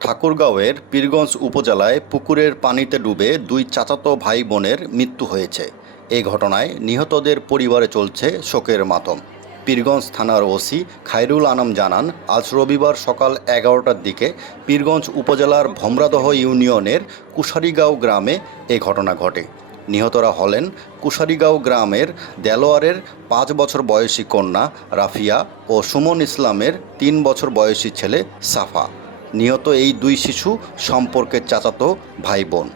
ঠাকুরগাঁওয়ের পীরগঞ্জ উপজেলায় পুকুরের পানিতে ডুবে দুই চাচাতো ভাই বোনের মৃত্যু হয়েছে। এই ঘটনায় নিহতদের পরিবারে চলছে শোকের মাতম। পীরগঞ্জ থানার ওসি খায়রুল আনাম জানান, আজ রবিবার সকাল এগারোটার দিকে পীরগঞ্জ উপজেলার ভমরাদহ ইউনিয়নের কুশারিগাঁও গ্রামে এই ঘটনা ঘটে। নিহতরা হলেন কুশারিগাঁও গ্রামের দেলোয়ারের পাঁচ বছর বয়সী কন্যা রাফিয়া ও সুমন ইসলামের তিন বছর বয়সী ছেলে সাফা। নিহত এই দুই শিশু সম্পর্কের চাচাতো ভাই বোন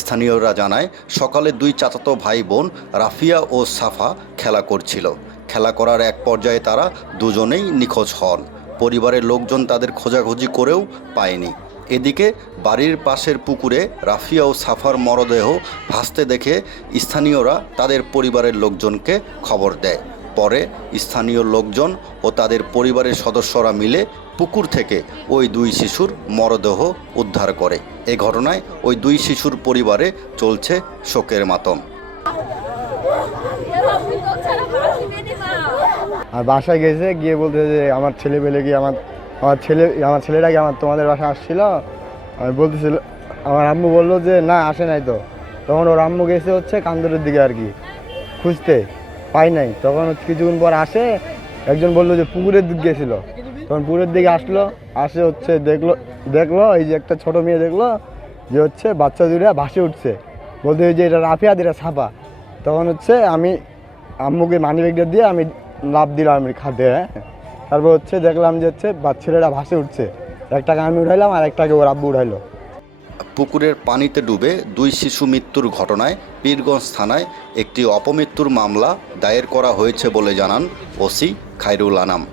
স্থানীয়রা জানায়, সকালে দুই চাচাতো ভাই বোন রাফিয়া ও সাফা খেলা করছিল। খেলা করার এক পর্যায়ে তারা দুজনেই নিখোঁজ হন। পরিবারের লোকজন তাদের খোঁজাখুঁজি করেও পায়নি। এদিকে বাড়ির পাশের পুকুরে রাফিয়া ও সাফার মরদেহ ভাসতে দেখে স্থানীয়রা তাদের পরিবারের লোকজনকে খবর দেয়। পরে স্থানীয় লোকজন ও তাদের পরিবারের সদস্যরা মিলে পুকুর থেকে ওই দুই শিশুর মরদেহ উদ্ধার করে। এ ঘটনায় ওই দুই শিশুর পরিবারে চলছে শোকের মাতম। আর বাসায় গেছে, গিয়ে বলতে যে আমার ছেলে পেলে কি আমার আমার ছেলে আমার ছেলেটা কি আমার তোমাদের বাসায় আসছিল? আমি বলতেছিল আমার আম্মু বলল যে, না, আসে নাই তো। তখন ওর আম্মু গেছে হচ্ছে কান্দরের দিকে আর কি, খুঁজতে। পাই নাই। তখন কিছুক্ষণ পর আসে, একজন বলল যে পুকুরের দিক গেছিল। তখন পুকুরের দিকে আসলো, আসে হচ্ছে দেখল দেখল, এই যে একটা ছোট মেয়ে দেখল যে হচ্ছে বাচ্চা দুটা ভাসে উঠছে। বলতে যে, এটা রাফিয়া এটা ছাপা। তখন হচ্ছে আমি আম্মুকে মানি ব্যাগটা দিয়ে আমি লাভ আমি খাতে হ্যাঁ? তারপর হচ্ছে দেখলাম যে হচ্ছে ছেলেরা ভাসে উঠছে। একটাকে আমি উঠাইলাম আর একটাকে ওর আব্বু উঠাইলো। পুকুরের পানিতে ডুবে দুই শিশু মৃত্যুর ঘটনায় পীরগঞ্জ থানায় একটি অপমৃত্যুর মামলা দায়ের করা হয়েছে বলে জানান ওসি খাইরুল আনাম।